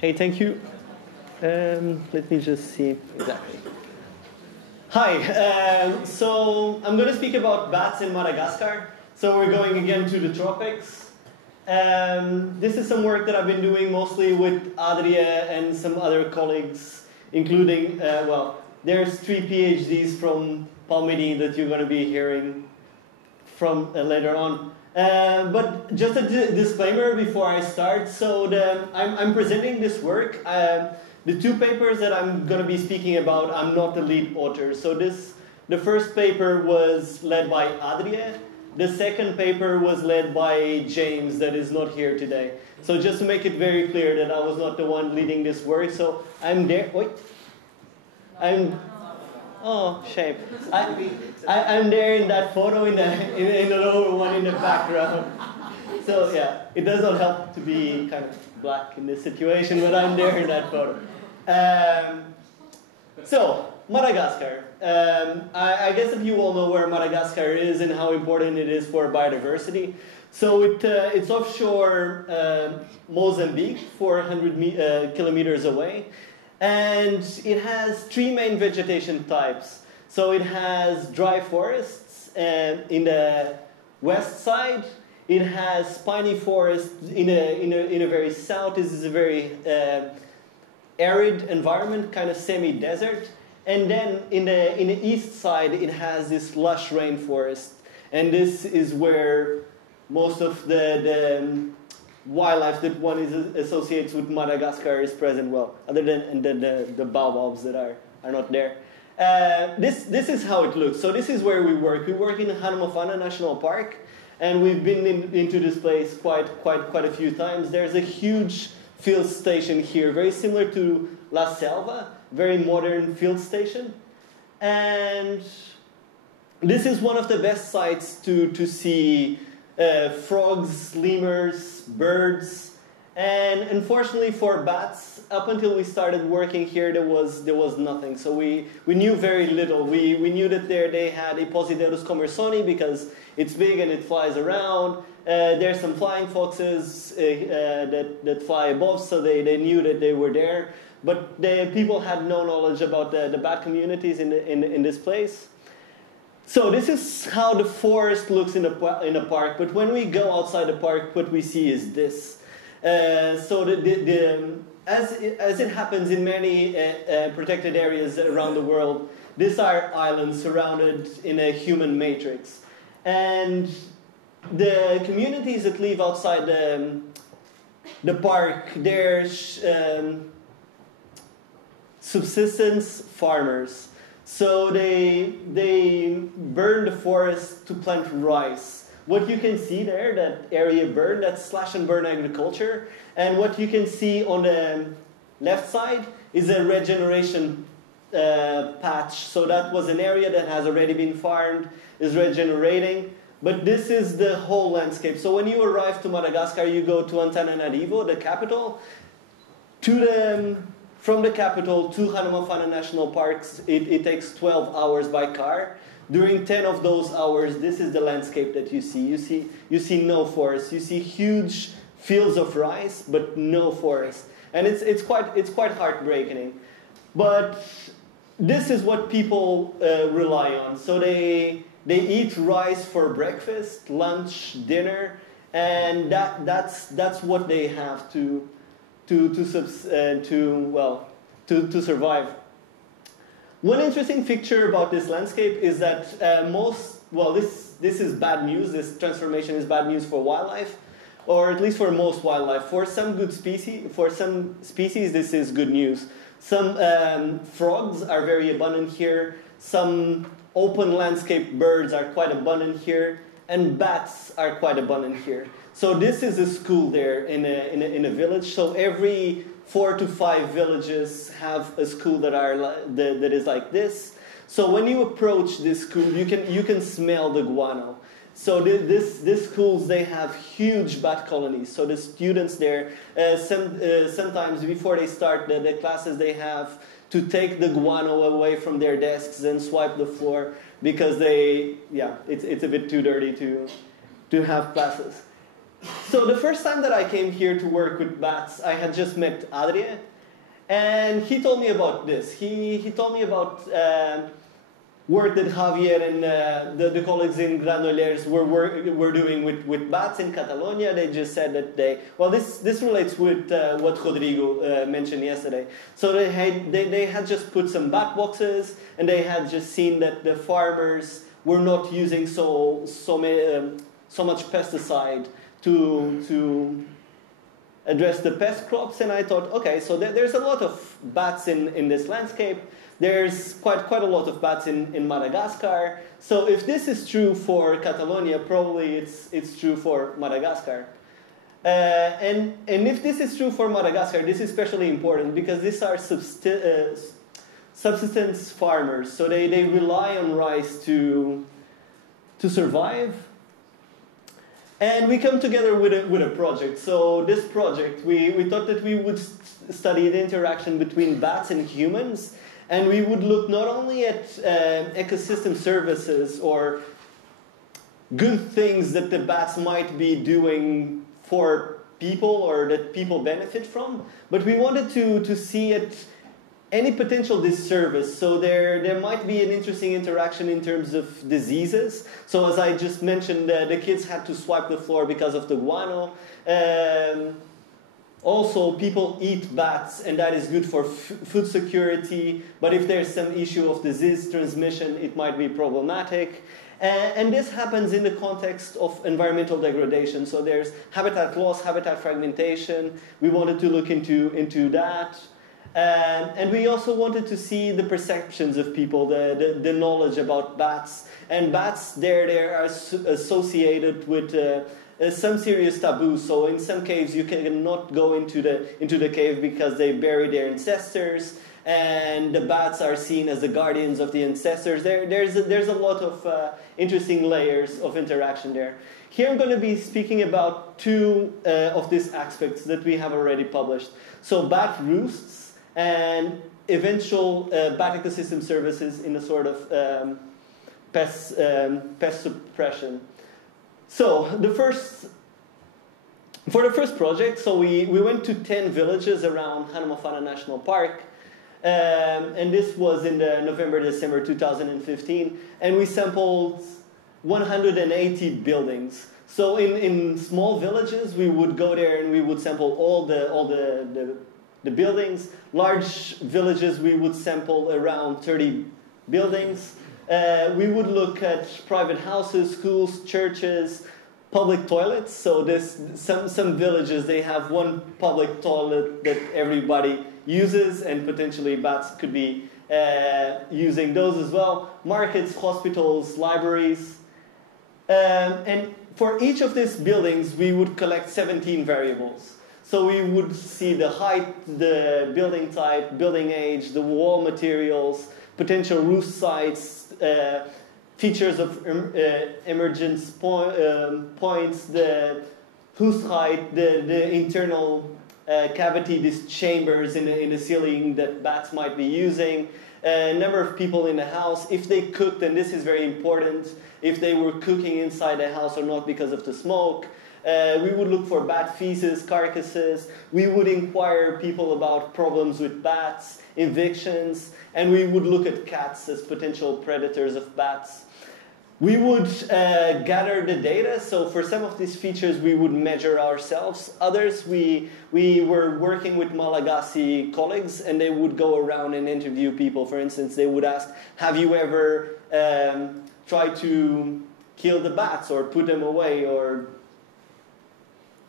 Hey, thank you. Let me just see exactly. Hi, so I'm going to speak about bats in Madagascar. So we're going again to the tropics. This is some work that I've been doing mostly with Adria and some other colleagues, including, well, there's 3 PhDs from Palmini that you're going to be hearing from later on. But just a disclaimer before I start. So I'm presenting this work. The 2 papers that I'm going to be speaking about, I'm not the lead author. So the first paper was led by Adria. The second paper was led by James, that is not here today. So just to make it very clear that I was not the one leading this work. So I'm there. Wait. Oh, shame. I'm there in that photo in the lower one in the background. So yeah, it does not help to be kind of black in this situation, but I'm there in that photo. So, Madagascar. I guess that you all know where Madagascar is and how important it is for biodiversity. So it's offshore Mozambique, 400 kilometers away. And it has 3 main vegetation types. So it has dry forests in the west side. It has spiny forests in a very south. This is a very arid environment, kind of semi-desert. And then in the east side, it has this lush rainforest. And this is where most of the wildlife that one associates with Madagascar is present, well, other than the baobabs that are not there. This is how it looks. So this is where we work. We work in Hanomafana National Park, and we've been into this place quite a few times. There's a huge field station here, very similar to La Selva, very modern field station. And this is one of the best sites to see frogs, lemurs, birds, and unfortunately for bats, up until we started working here, there was nothing. So we knew very little. We knew that they had Eposideus commersoni because it's big and it flies around. There's some flying foxes that fly above, so they knew that they were there. But the people had no knowledge about the bat communities in this place. So this is how the forest looks in a park, but when we go outside the park, what we see is this. So as it happens in many protected areas around the world, these are islands surrounded in a human matrix. And the communities that live outside the park, they're subsistence farmers. So they burn the forest to plant rice. What you can see there, that area burned, that's slash and burn agriculture. And what you can see on the left side is a regeneration patch. So that was an area that has already been farmed, is regenerating. But this is the whole landscape. So when you arrive to Madagascar, you go to Antananarivo, the capital, from the capital to Hanomafana National Parks, it takes 12 hours by car. During 10 of those hours, this is the landscape that you see. You see no forest. You see huge fields of rice, but no forest. And it's quite heartbreaking. But this is what people rely on. So they eat rice for breakfast, lunch, dinner, and that's what they have to survive. One interesting feature about this landscape is that this is bad news. This transformation is bad news for wildlife, or at least for most wildlife. For some species, this is good news. Some frogs are very abundant here. Some open landscape birds are quite abundant here, and bats are quite abundant here. So this is a school there in a village. So every 4 to 5 villages have a school that is like this. So when you approach this school, you can smell the guano. So these schools, they have huge bat colonies. So the students there, sometimes before they start the classes, they have to take the guano away from their desks and swipe the floor because it's a bit too dirty to have classes. So the first time that I came here to work with bats, I had just met Adrien, and he told me about this. He told me about work that Javier and the colleagues in Granollers were doing with bats in Catalonia. They just said that this relates with what Rodrigo mentioned yesterday. So they had just put some bat boxes, and they had just seen that the farmers were not using so much pesticide to address the pest crops. And I thought, okay, so there's a lot of bats in this landscape. There's quite a lot of bats in Madagascar. So if this is true for Catalonia, probably it's true for Madagascar. And if this is true for Madagascar, this is especially important because these are subsistence farmers. So they rely on rice to survive. And we come together with a project. So this project, we thought that we would study the interaction between bats and humans. And we would look not only at ecosystem services or good things that the bats might be doing for people or that people benefit from, but we wanted to see at any potential disservice. So there might be an interesting interaction in terms of diseases. So as I just mentioned, the kids had to swipe the floor because of the guano. Also, people eat bats, and that is good for food security. But if there's some issue of disease transmission, it might be problematic. And this happens in the context of environmental degradation. So there's habitat loss, habitat fragmentation. We wanted to look into that. And we also wanted to see the perceptions of people, the knowledge about bats. And bats, they are associated with some serious taboos. So in some caves, you cannot go into the cave because they bury their ancestors, and the bats are seen as the guardians of the ancestors. There's a lot of interesting layers of interaction there. Here I'm going to be speaking about two of these aspects that we have already published. So bat roosts and eventual bat ecosystem services in a sort of pest suppression. So for the first project, so we went to 10 villages around Hanomafana National Park, and this was in the November-December 2015, and we sampled 180 buildings. So in small villages, we would go there and we would sample all the buildings. Large villages, we would sample around 30 buildings. We would look at private houses, schools, churches, public toilets. So some villages, they have one public toilet that everybody uses, and potentially bats could be using those as well. Markets, hospitals, libraries. And for each of these buildings, we would collect 17 variables. So we would see the height, the building type, building age, the wall materials, potential roof sites, features of emergence points, the whose height, the internal cavity, these chambers in the ceiling that bats might be using, number of people in the house, if they cooked, and this is very important, if they were cooking inside the house or not because of the smoke. We would look for bat feces, carcasses. We would inquire people about problems with bats, evictions, and we would look at cats as potential predators of bats. We would gather the data. So for some of these features, we would measure ourselves. Others, we were working with Malagasy colleagues, and they would go around and interview people. For instance, they would ask, have you ever tried to kill the bats or put them away or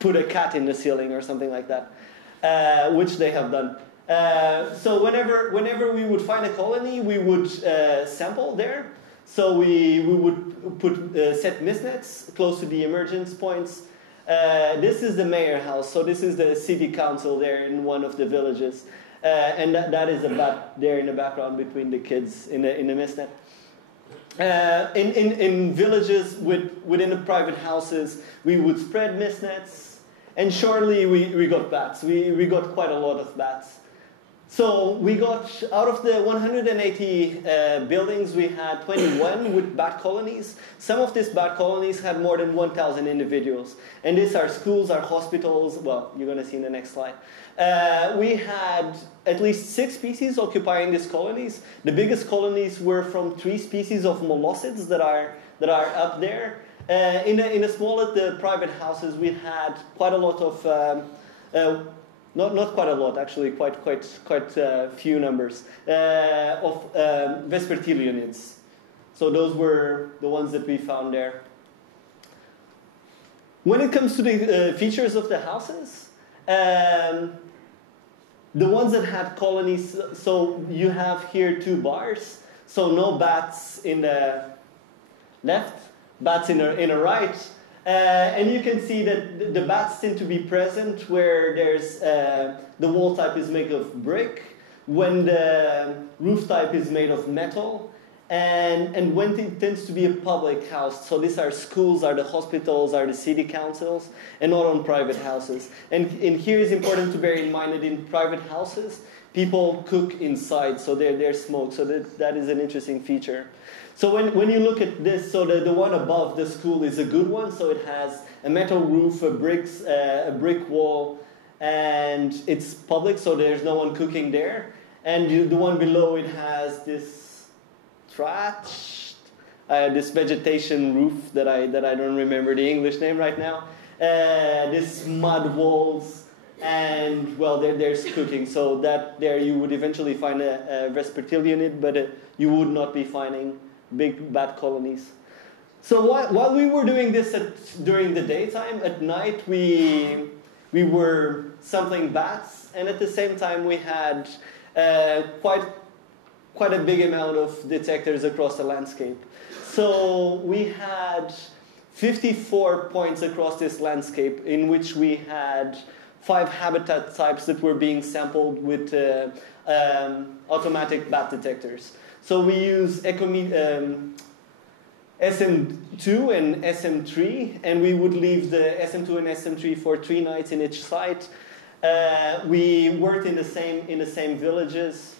put a cat in the ceiling or something like that, which they have done. So whenever we would find a colony, we would sample there. So we would set mist nets close to the emergence points. This is the mayor house. So this is the city council there in one of the villages. And that is a bat there in the background between the kids in the mist net. In villages within the private houses, we would spread mist nets. And shortly we got bats. We got quite a lot of bats. So we got, out of the 180 buildings, we had 21 with bat colonies. Some of these bat colonies had more than 1,000 individuals. And these are schools, are hospitals, well, you're going to see in the next slide. We had at least 6 species occupying these colonies. The biggest colonies were from 3 species of molluskids that are up there. In the smallest, the private houses, we had quite a lot of not quite a lot, actually, quite few numbers of vespertilionids. So those were the ones that we found there. When it comes to the features of the houses, the ones that had colonies, so you have here 2 bars, so no bats in the left, bats in the right. And you can see that the bats tend to be present where there's the wall type is made of brick, when the roof type is made of metal, and when it tends to be a public house. So these are schools, are the hospitals, are the city councils, and not on private houses. And here is important to bear in mind that in private houses, people cook inside, so there's smoke. So that is an interesting feature. So when you look at this, so the one above the school is a good one. So it has a metal roof, a brick wall, and it's public, so there's no one cooking there. And the one below, it has this thatched, this vegetation roof that I don't remember the English name right now. This mud walls, and well, there's cooking. So that there you would eventually find a vespertilionid, but you would not be finding big bat colonies. So while we were doing this during the daytime, at night we were sampling bats, and at the same time we had quite a big amount of detectors across the landscape. So we had 54 points across this landscape in which we had 5 habitat types that were being sampled with automatic bat detectors. So we use SM2 and SM3, and we would leave the SM2 and SM3 for 3 nights in each site. We worked in the same villages.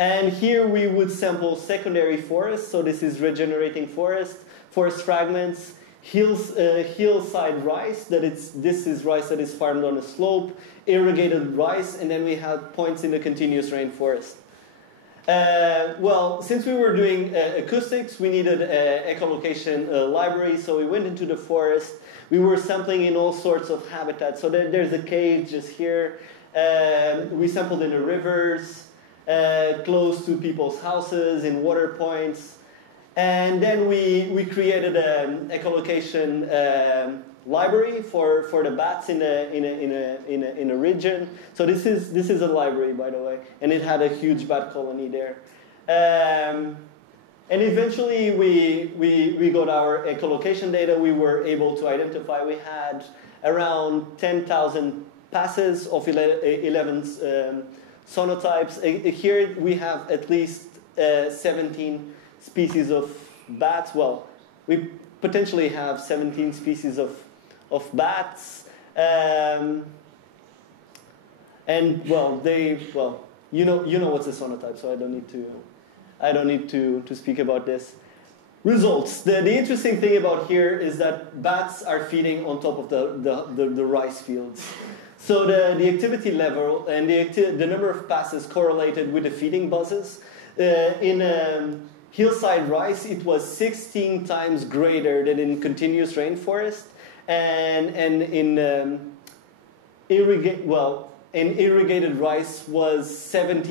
And here we would sample secondary forests, so this is regenerating forest fragments, hillside rice, this is rice that is farmed on a slope, irrigated rice, and then we have points in the continuous rainforest. Well, since we were doing acoustics, we needed an echolocation library, so we went into the forest. We were sampling in all sorts of habitats. So there's a cave just here. We sampled in the rivers, close to people's houses, in water points. And then we created an echolocation library for the bats in a region. So this is a library, by the way, and it had a huge bat colony there. And eventually we got our echolocation data. We were able to identify. We had around 10,000 passes of 11 sonotypes. Here we have at least 17 species of bats. Well, we potentially have 17 species of bats, and well, you know what's a sonotype, so I don't need to speak about this. Results. The interesting thing about here is that bats are feeding on top of the rice fields. So the activity level and the number of passes correlated with the feeding buzzes. In hillside rice, it was 16 times greater than in continuous rainforest. And in irrigated rice was 7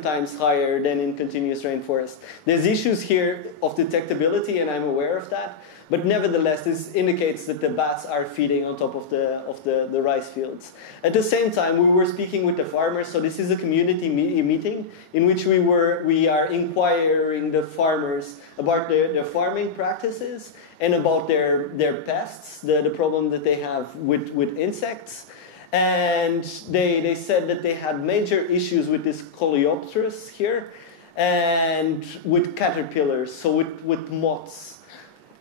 times higher than in continuous rainforest. There's issues here of detectability, and I'm aware of that. But nevertheless, this indicates that the bats are feeding on top of the rice fields. At the same time, we were speaking with the farmers. So this is a community meeting in which we are inquiring the farmers about their farming practices and about their pests, the problem that they have with insects. And they said that they had major issues with this coleopterus here and with caterpillars, so with moths.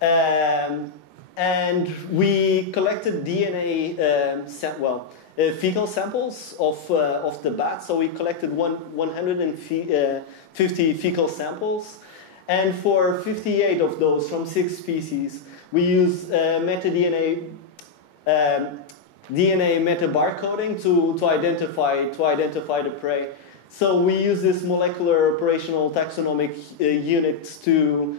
And we collected DNA, fecal samples of the bats. So we collected 150 fecal samples. And for 58 of those from 6 species, we use metadNA DNA metabarcoding to identify the prey. So we use this molecular operational taxonomic units to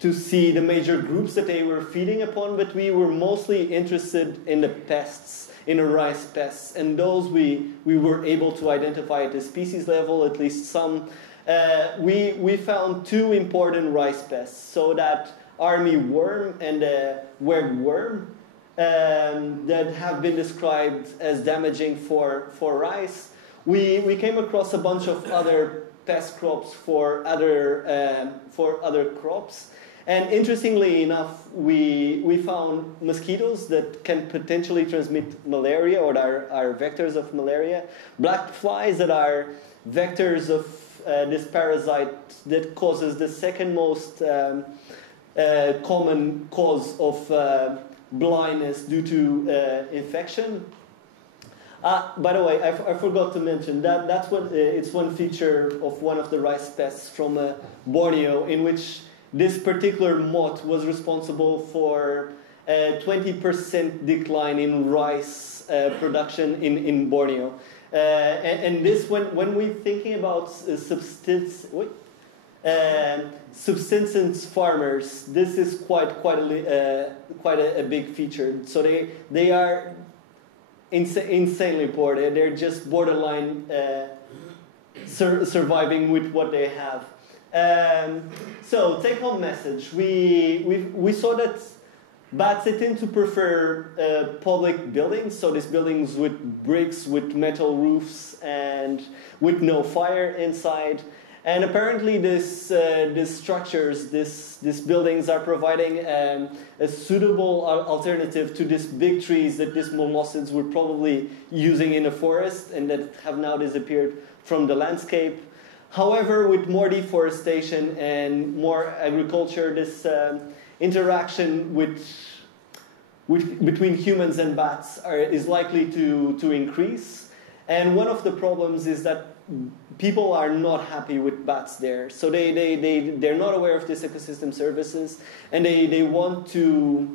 see the major groups that they were feeding upon, but we were mostly interested in the pests, in the rice pests, and those we were able to identify at the species level, at least some. We found 2 important rice pests, so that army worm and web worm that have been described as damaging for rice. We came across a bunch of other pest crops for other crops. And interestingly enough, we found mosquitoes that can potentially transmit malaria or are vectors of malaria. Black flies that are vectors of this parasite that causes the second most common cause of blindness due to infection. By the way, I forgot to mention that's what it's one feature of one of the rice pests from Borneo, in which this particular moth was responsible for a 20% decline in rice production in Borneo. And this, when we're thinking about subsistence farmers, this is quite a big feature. So they are insanely poor. They're just borderline surviving with what they have. So take home message. We saw that bats, they tend to prefer public buildings, so these buildings with bricks, with metal roofs, and with no fire inside. And apparently these structures, these buildings are providing a suitable alternative to these big trees that these mimosas were probably using in a forest and that have now disappeared from the landscape. However, with more deforestation and more agriculture, this interaction between humans and bats is likely to increase. And one of the problems is that people are not happy with bats there. So they're not aware of this ecosystem services, and they want to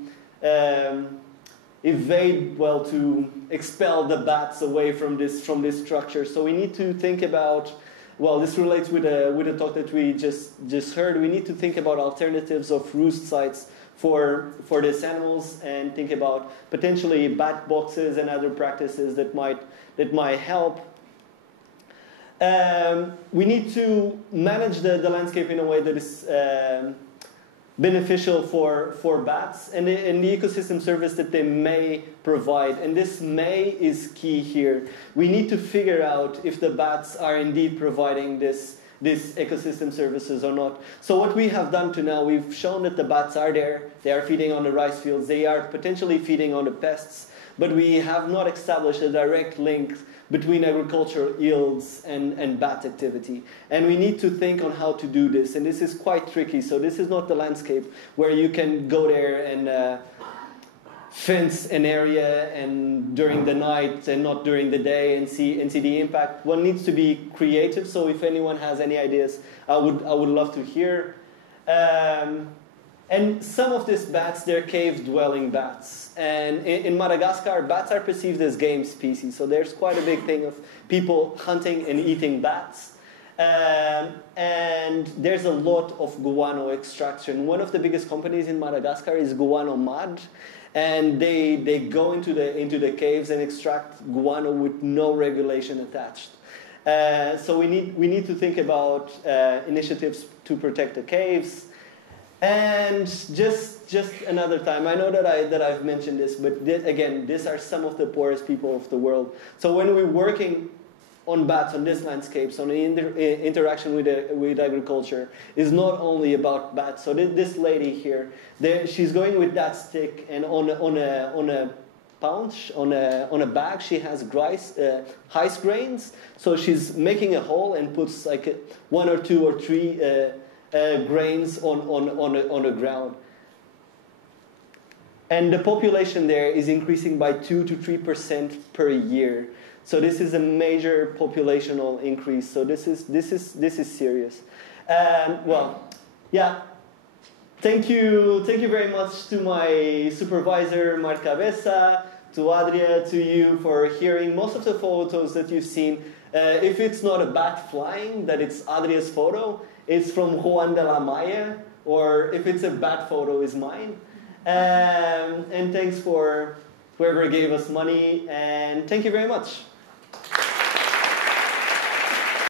to expel the bats away from this structure. So we need to think about, well, this relates with a talk that we just heard. We need to think about alternatives of roost sites for these animals, and think about potentially bat boxes and other practices that might help. We need to manage the landscape in a way that is beneficial for bats and the ecosystem service that they may provide. And this may is key here. We need to figure out if the bats are indeed providing these ecosystem services or not. So what we have done to now, we've shown that the bats are there. They are feeding on the rice fields. They are potentially feeding on the pests. But we have not established a direct link between agricultural yields and bat activity. And we need to think on how to do this. And this is quite tricky. So this is not the landscape where you can go there and fence an area and during the night and not during the day and see the impact. One needs to be creative. So if anyone has any ideas, I would love to hear. And some of these bats, they're cave-dwelling bats. And in Madagascar, bats are perceived as game species. So there's quite a big thing of people hunting and eating bats. And there's a lot of guano extraction. One of the biggest companies in Madagascar is Guano Mud. And they go into the caves and extract guano with no regulation attached. So we need to think about initiatives to protect the caves. And just another time, I know that I've mentioned this, but again, these are some of the poorest people of the world. So when we're working on bats, on these landscapes, on the interaction with agriculture, is not only about bats. So this lady here, she's going with that stick, and on a pouch, on a bag, she has rice grains. So she's making a hole and puts like 1 or 2 or 3 grains on the ground. And the population there is increasing by 2 to 3% per year. So this is a major populational increase. So this is serious. Well, yeah. Thank you very much to my supervisor, Mar Cabeza, to Adria, to you for hearing most of the photos that you've seen. If it's not a bat flying, that it's Adria's photo, it's from Juan de la Maya, or if it's a bat photo, is mine. And thanks for whoever gave us money, and thank you very much.